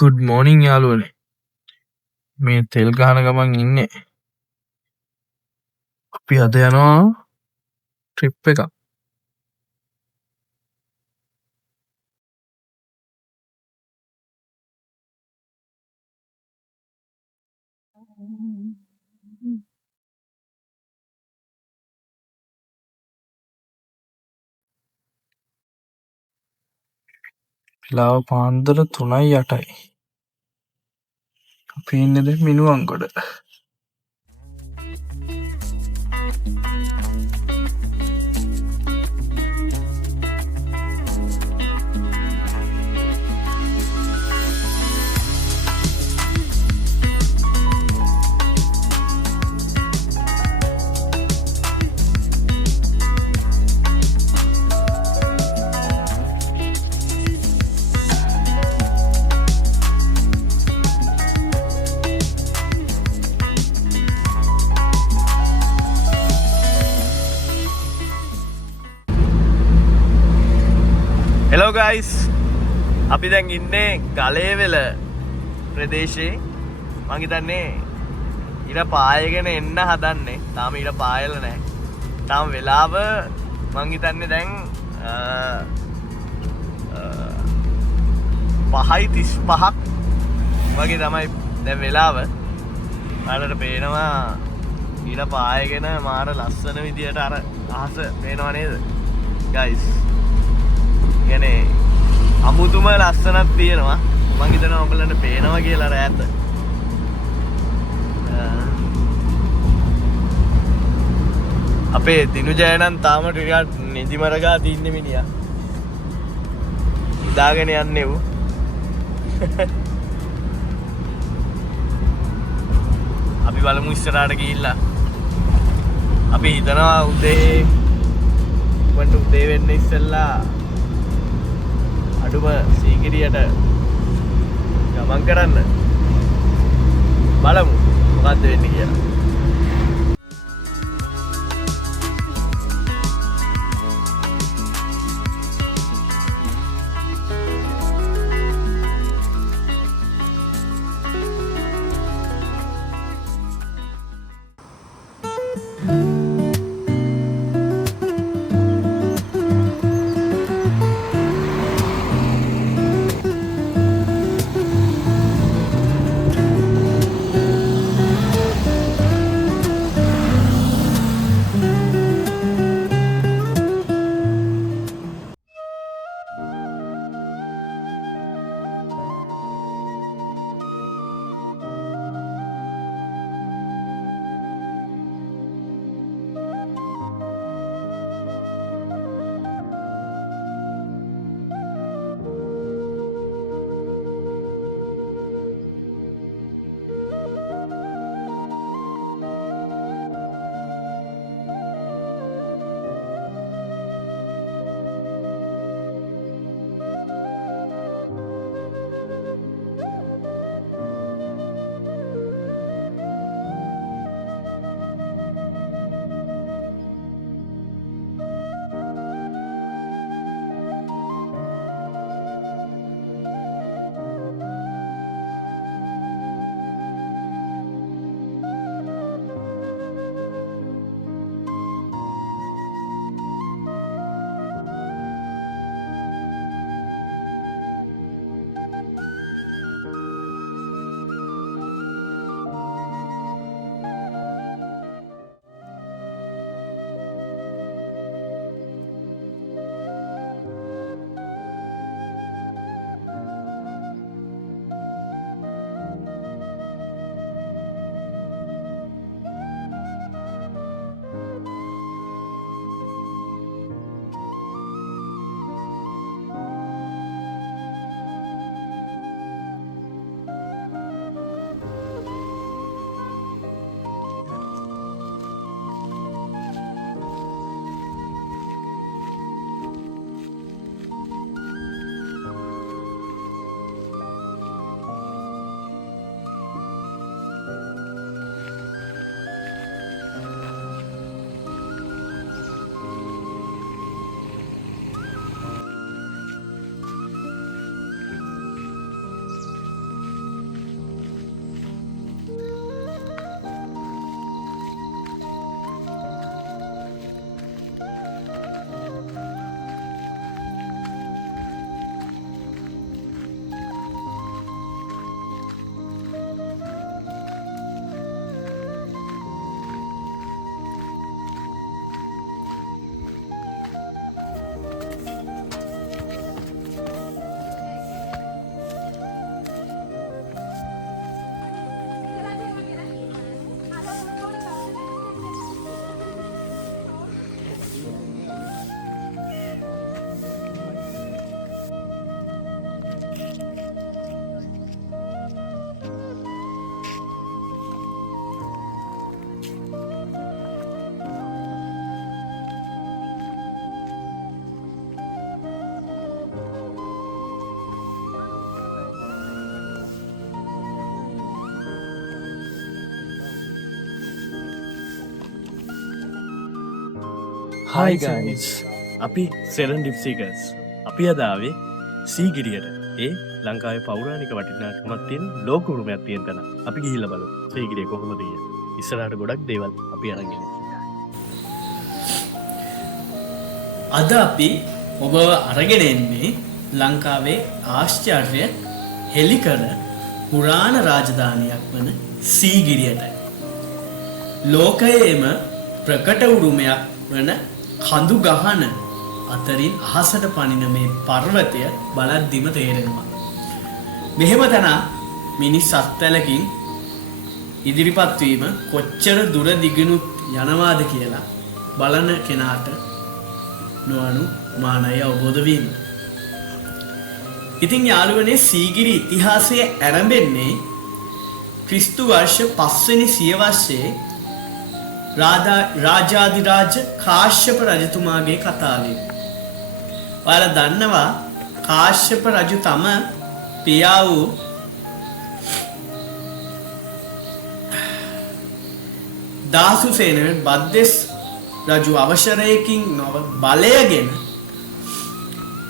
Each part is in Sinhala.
ගුඩ් මෝනිින් යාලුවනේ මේ තෙල් ගහන ගමන් ඉන්නේ අපි අද යනවා ට්‍රිප් එකක් ලාව පාන්දර 3:08යි අපි ඉන්නේ දැන් මිනුවන්ගොඩ හෙලෝ ගයිස් අපි දැන් ඉන්නේ ගලේවෙල ප්‍රදේශයේ මං හිතන්නේ ඉර පායගෙන එන්න හදන්නේ තාම ඉර පායල නැහැ තාම වෙලාව මං හිතන්නේ දැන් 5:35ක් වගේ තමයි දැන් වෙලාව ඔයාලට පේනවා ඉර පායගෙන මාර ලස්සන විදියට අර අහස පේනවා නේද ගයිස් කියන්නේ අමුතුම ලස්සනක් තියෙනවා මම හිතනවා ඔයගලන්ට පේනවා කියලා රැත අපේ දිනුජයනන් තාම ටිකක් නිදිමරගා තින්නේ මිනිහා ඉදාගෙන යන්නේ ඌ අපි බලමු ඉස්සරහට ගිහිල්ලා අපි හිතනවා උදේ වෙන්න ඉස්සෙල්ලා අඩුම සීගිරියට ගමන් කරන්න බලමු මොකද්ද වෙන්නේ කියලා Hi guys. අපි සෙරන්ඩිප්සිකර්ස්. අපි අද ආවේ සීගිරියට. ඒ ලංකාවේ පෞරාණික වටිනාකමක් තියෙන ලෝක උරුමයක් තියෙන තැන. අපි ගිහිල්ලා බලමු. සීගිරිය කොහොමද කියන්නේ. ඉස්සරහට ගොඩක් දේවල් අපි අරන් එනවා. අද අපි ඔබව අරගෙන එන්නේ ලංකාවේ ආශ්චර්ය හෙළිකර පුරාණ රාජධානියක් වන සීගිරියටයි. ලෝකයේම ප්‍රකට උරුමයක් වන කඳු ගහන අතරින් අහසට පනින මේ පර්වතය බලද්දිම තේරෙනවා. මෙහෙම තැන මිනිස් අත්වැලකින් ඉදිරිපත් වීම කොච්චර දුර දිගුණු යනවාද කියලා බලන කෙනාට නොඅනු මානය අවබෝධ වීම. ඉතින් යාළුවනේ සීගිරි ඉතිහාසය ආරම්භෙන්නේ ක්‍රිස්තු වර්ෂ 5 වෙනි සියවසේ රාජාධිරාජ කාශ්‍යප රජතුමාගේ කතාවෙන්. ඔයාලා දන්නවා කාශ්‍යප රජු තම පියා වූ දාසුසේන බද්දෙස් රජු අවසරයකින් නොව බලයගෙන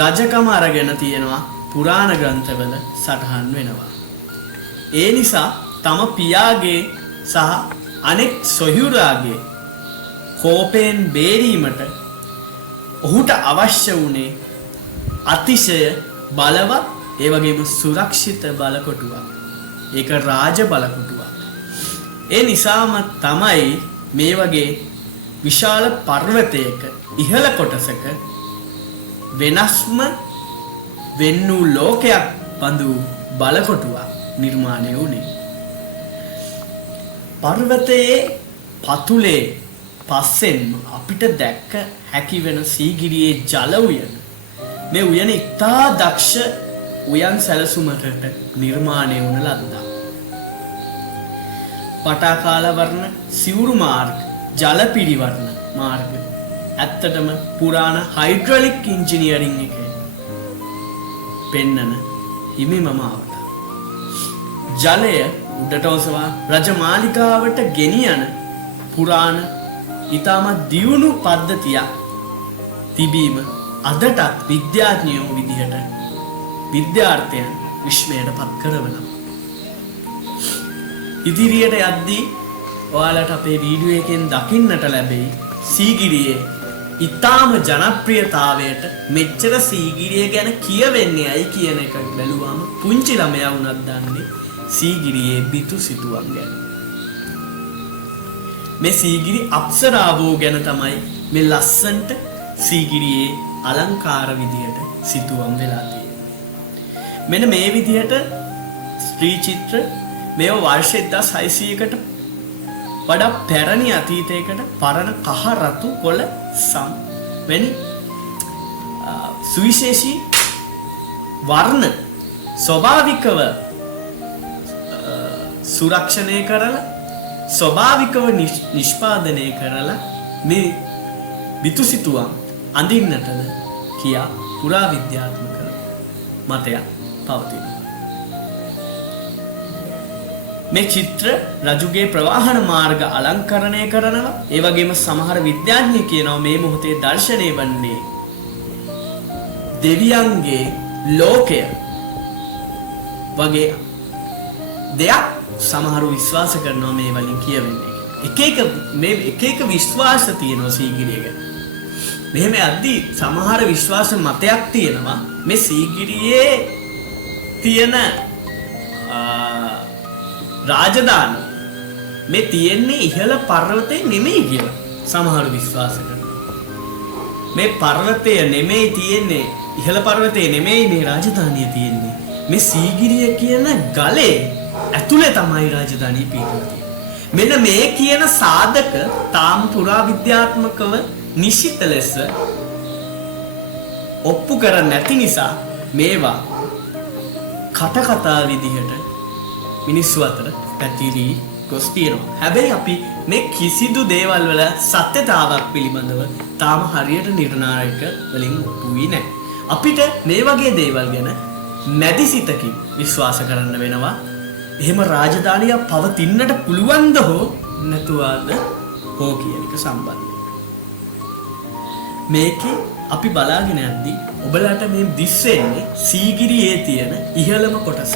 රජකම අරගෙන තියෙනවා පුරාණ ග්‍රන්ථවල සටහන් වෙනවා. ඒ නිසා තම පියාගේ සහ අනෙක් සොහොයුරාගේ කෝපයෙන් බේරීමට ඔහුට අවශ්‍ය වුණේ අතිශය බලවත් ඒ වගේම සුරක්ෂිත බලකොටුවක්. ඒක රාජ බලකොටුවක්. ඒ නිසාම තමයි මේ වගේ විශාල පර්වතයක ඉහළ කොටසක වෙනස්ම වෙන් වූ ලෝකයක් බඳු බලකොටුවක් නිර්මාණය වුණේ. පර්වතයේ පතුලේ පස්සෙන් අපිට දැක්ක හැකි වෙන සීගිරියේ ජල උයන මේ උයන ඉතා දක්ෂ උයන් සැලසුමකට නිර්මාණය වුණ ලද්දා. පටාකාල වර්ණ සිවුරු මාර්ග ජල පිරිවර්ණ මාර්ග ඇත්තටම පුරාණ හයිඩ්‍රොලික් ඉංජිනියරින් එකේ පෙන්නන හිමිමම ආවට. ජලය උඩට ඔසවා රජමාලිගාවට ගෙනියන පුරාණ ඉතාමත් දියුණු පද්ධතියක් තිබීම අදටත් විද්‍යාඥයෝ විදිහට විද්‍යාර්ථයන් විශ්මයට පත් කරවනවා. ඉදිරියට යද්දී ඔයාලට අපේ වීඩියෝ එකෙන් දකින්නට ලැබෙයි සීගිරියේ ඉතාම ජනප්‍රියතාවයට මෙච්චර සීගිරිය ගැන කියවෙන්නේ ඇයි කියන එක බැලුවාම පුංචි ළමයා වුණත් දන්නේ සීගිරියේ බිතු සිතුවම් ගැන. මේ සීගිරි අප්සරාවෝ ගැන තමයි මේ ලස්සන්ට සීගිරියේ අලංකාර විදියට සිතුවම් වෙලා තියෙන්නේ. මෙන්න මේ විදියට ස්ත්‍රී චිත්‍ර මේව වර්ෂ 1600කට වඩා පැරණි අතීතයකට පරණ කහ රතු කොළ සම් වැනි සුවිශේෂී වර්ණ ස්වභාවිකව සුරක්ෂණය කරලා ස්වභාවිකව නිෂ්පාදනය කරලා මේ බිතුසිතුවම් අඳින්නටද කියා පුරාවිද්‍යාත්මක මතයක් පවතිනවා. මේ චිත්‍ර රජුගේ ප්‍රවාහන මාර්ග අලංකරණය කරනවා. ඒ වගේම සමහර විද්‍යාඥයෝ කියනවා මේ මොහොතේ දර්ශනය වන්නේ දෙවියන්ගේ ලෝකය වගේ දෙයක්. සමහරු විශ්වාස කරනවා මේ වලින් කියවෙන්නේ. එක එක විශ්වාස තියෙනවා සීගිරිය ගැන. මෙහෙම යද්දී සමහර විශ්වාස මතයක් තියෙනවා මේ සීගිරියේ තියෙන රාජධානිය මේ තියෙන්නේ ඉහළ පර්වතේ නෙමෙයි කියලා සමහරු විශ්වාස කරනවා. මේ පර්වතය නෙමෙයි තියෙන්නේ ඉහළ පර්වතේ නෙමෙයි මේ රාජධානිය තියෙන්නේ. මේ සීගිරිය කියන ගලේ ඇතුලේ තමයි රාජධානිය පිහිටලා තියෙන්නේ. මෙන්න මේ කියන සාධක තාම පුරාවිද්‍යාත්මකව නිශ්චිත ලෙස ඔප්පු කර නැති නිසා මේවා කටකතා විදිහට මිනිස්සු අතර පැතිරී ගොස් තියෙනවා. හැබැයි අපි මේ කිසිදු දේවල් වල සත්‍යතාවක් පිළිබඳව තාම හරියට නිර්ණායක වලින් ඔප්පුවේ නැහැ. අපිට මේ වගේ දේවල් ගැන මැදි සිතකින් විශ්වාස කරන්න වෙනවා. එහෙම රාජධානියක් පවතින්නට පුළුවන්ද හෝ නැතුවද හෝ කියන එක සම්බන්ධයි. මේකේ අපි බලාගෙන යද්දී ඔබලාට මේ දිස්සෙන්නේ සීගිරියේ තියෙන ඉහළම කොටස.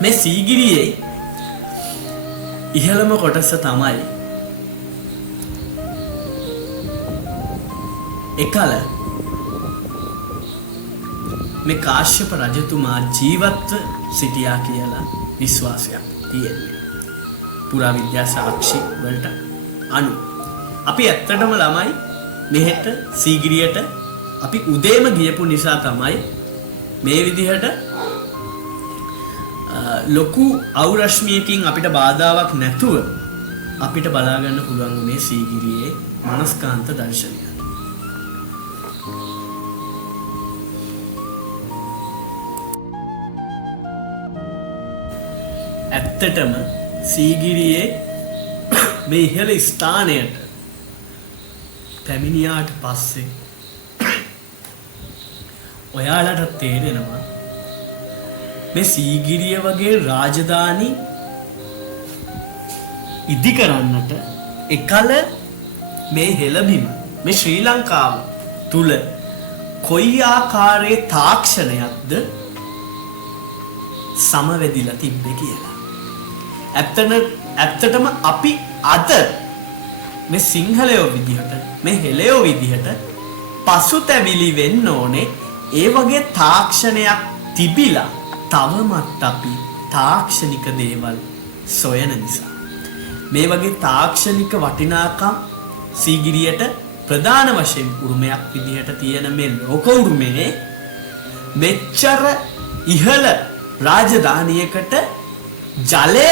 මේ සීගිරියේ ඉහළම කොටස තමයි එකල මේ කාශ්‍යප රජතුමා ජීවත්ව සිටියා කියලා විශ්වාසයක් තියෙනවා. පුරාවිද්‍යා සාක්ෂි වලට අනුව අපි ඇත්තටම ළමයි මෙහෙට සීගිරියට අපි උදේම ගියපු නිසා තමයි මේ විදිහට ලොකු අවුරශ්මියකින් අපිට බාධාවක් නැතුව අපිට බලා ගන්න පුළුවන් උනේ සීගිරියේ මනස්කාන්ත දර්ශනය. ඇත්තටම සීගිරියේ මේ ඉහළ ස්ථානයට පැමිණියාට පස්සේ ඔයාලට තේරෙනවා මේ සීගිරිය වගේ රාජධානි ඉදි කරන්නට එකල මේ හෙළබිම මේ ශ්‍රී ලංකාව තුල කොයි ආකාරයේ තාක්ෂණයක්ද සමවැදිලා තිබ්බේ කියලා. ඇත්තටම අපි අද මේ සිංහලයෝ විදිහට මේ හෙළයෝ විදිහට පසුතැවිලි වෙන්න ඕනේ ඒ වගේ තාක්ෂණයක් තිබිලා තවමත් අපි තාක්ෂණික දේවල් සොයන නිසා. මේ වගේ තාක්ෂණික වටිනාකම් සීගිරියට ප්‍රධාන වශයෙන් උරුමයක් විදිහට තියෙන මේ ලෝක උරුමේ මෙච්චර ඉහළ රාජධානියකට ජලය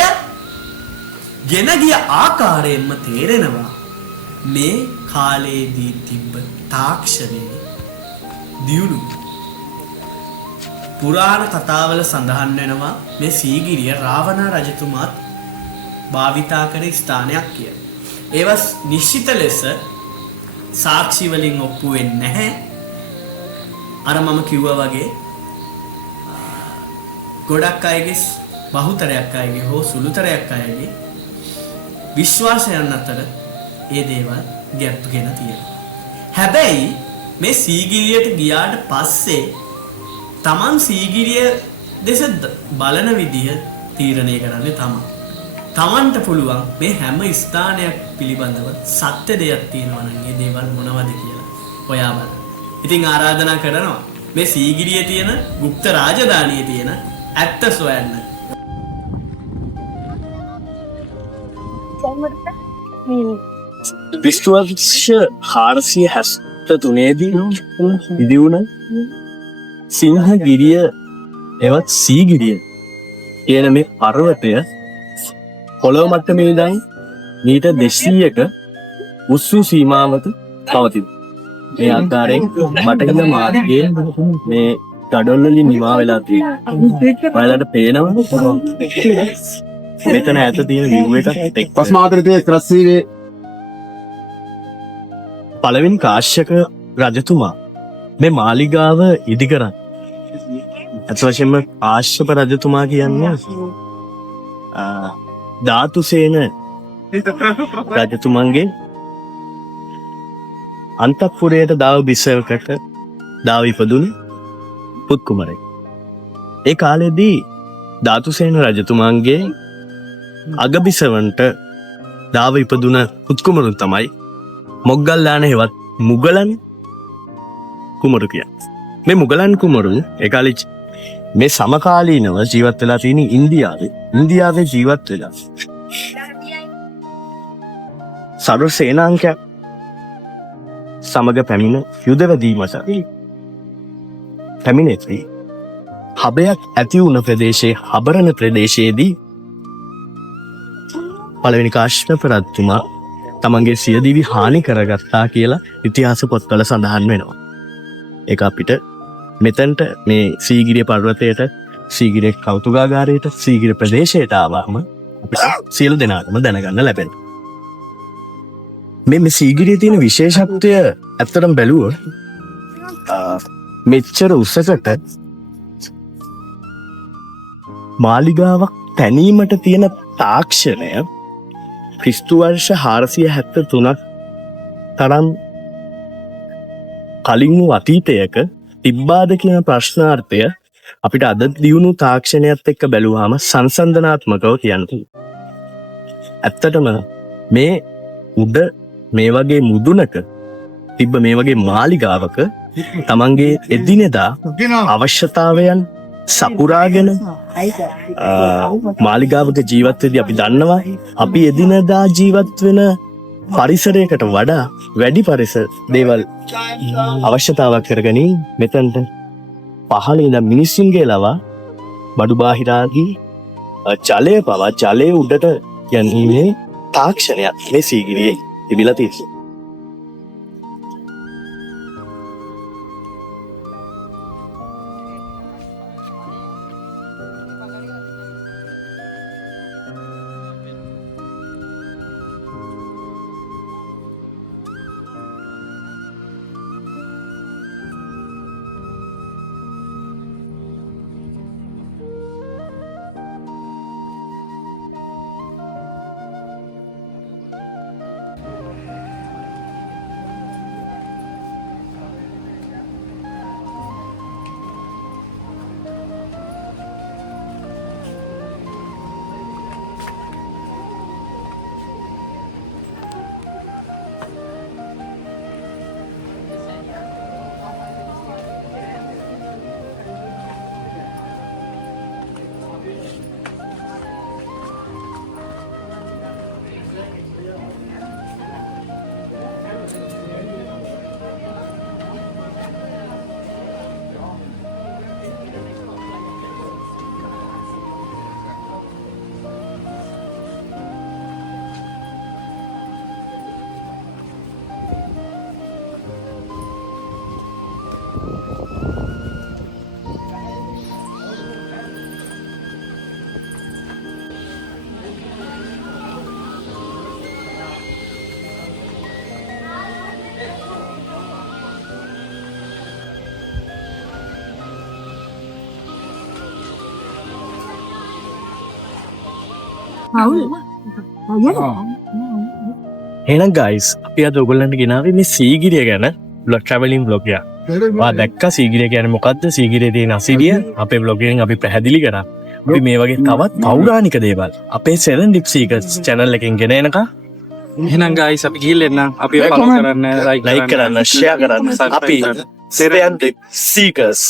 ගෙන ගිය ආකාරයෙන්ම තේරෙනවා මේ කාලයේදී තිබ්බ තාක්ෂණයේ දියුණුව. පුරාණ කතාවල සඳහන් වෙනවා මේ සීගිරිය රාවණ රජතුමාත් භාවිතා කර ස්ථානයක් කියලා. ඒවස් නිශ්චිත ලෙස සාක්ෂි වලින් ඔප්පු වෙන්නේ නැහැ. අර මම කිව්වා වගේ ගොඩක් අයගේ බහුතරයක් අයගේ හෝ සුළුතරයක් අයගේ විශ්වාසයන් අතර ඒ දේවල් ගැප් ගෙන තියෙනවා. හැබැයි මේ සීගිරියට ගියාට පස්සේ තමන් සීගිරිය දෙස බලන විදිහ තීරණය කරන්නේ තමයි. තමන්ට පුළුවන් මේ හැම ස්ථානයක් පිළිබඳව සත්‍ය දෙයක් තියෙනවා නම් ඒ දේවල් මොනවද කියලා හොයා බලන්න. ඉතින් ආරාධනා කරනවා මේ සීගිරියේ තියෙන গুপ্ত රාජධානියේ තියෙන ඇත්ත සොයන්න. විශ්වවර්ෂ 463 ඉදිවුණ සිංහගිරිය එවත් සීගිරිය කියන මේ පර්වතය පොළොව මට්ටමේ ඉඳන් මීටර් 200ක උස්සු සීමාවක පවතින. මේ ආකාරයෙන් බටහිර මාර්ගයේ මේ ගඩොල් වලින් නිමා වෙලා තියෙනවා. ඔයාලට පේනවා මෙතන ඈත තියෙන view එක පස්මාතරයේ ක්‍රස්සීවේ පළවෙනි කාශ්‍යප රජතුමා මේ මාලිගාව ඉදි කරා. අත් වශයෙන්ම කාශ්‍යප රජතුමා කියන්නේ ධාතුසේන රජතුමන්ගේ අන්තපුරයට දාව බිසවකට දාව ඉපදුණු පුත් කුමරෙක්. ඒ කාලෙදී ධාතුසේන රජතුමන්ගේ අගබිසවන්ට දාව ඉපදුන පුත් කුමරුන් තමයි මොග්ගල්ලාන හෙවත් මුගලන් කුමරු කියන්නේ. මේ මුගලන් කුමරුන් ඒ කාලේ මේ සමකාලීනව ජීවත් වෙලා තියෙන ඉන්දියාවේ ජීවත් වෙලා සර්ව සේනාංකයක් සමග පැමිණ යුද වැදීමට පැමිණෙති. හබයක් ඇති වුණ ප්‍රදේශයේ හබරණ ප්‍රදේශයේදී පළවෙනි කාශ්‍යප රජතුමා තමන්ගේ සියදිවි හානි කරගත්තා කියලා ඉතිහාස පොත්වල සඳහන් වෙනවා. ඒක අපිට මෙතනට මේ සීගිරිය පර්වතයට සීගිරිය කෞතුකාගාරයට සීගිරිය ප්‍රදේශයට ආවම අපිට සියලු දෙනාටම දැනගන්න ලැබෙනවා. මේ සීගිරියේ තියෙන විශේෂත්වය ඇත්තටම බැලුවොත් මෙච්චර උසකට මාලිගාවක් තැනීමට තියෙන තාක්ෂණය ක්‍රිස්තු වර්ෂ 473ක් තරම් කලින් වූ අතීතයක තිබ්බාද කියන ප්‍රශ්නාර්ථය අපිට අද දියුණු තාක්ෂණයත් එක්ක බැලුවාම සංසන්දනාත්මකව කියන්න පුළුවන්. ඇත්තටම මේ උඩ මේ වගේ මුදුනක තිබ්බ මේ වගේ මාලිගාවක තමන්ගේ එදිනෙදා අවශ්‍යතාවයන් සපුරාගෙන මාලිගාවක ජීවත් වෙද්දී අපි දන්නවා අපි එදිනෙදා ජීවත් වෙන පරිසරයකට වඩා වැඩි පරිසර දේවල් අවශ්‍යතාවක් කරගනින් මෙතනට පහළ ඉඳන් මිනිස්සුන්ගේ ලවා බඩු බාහිරාදී ජලය පවා ජලයේ උඩට යන්නේ තාක්ෂණයක් මේ සීගිරියේ තිබිලා තියෙනවා. එහෙනම් ගයිස් අපි අද ඔයගොල්ලන්ට ගෙනාවේ මේ සීගිරිය ගැන බ්ලොග් ට්‍රැවලින් බ්ලොග් එකක්. ඔයා දැක්කා සීගිරිය කියන්නේ මොකද්ද? සීගිරියේ තියෙන අසිරිය අපේ බ්ලොග් එකෙන් අපි පැහැදිලි කරා. අපි මේ වගේ තවත් පෞරාණික දේවල් අපේ සෙරෙන්ඩිප් සීකර්ස් channel එකෙන් ගෙන එනකම් එහෙනම් guys අපි ගිහින් එන්නම්. අපි follow කරන්න, like කරන්න, share කරන්න. අපි සෙරෙන්ඩිප් සීකර්ස්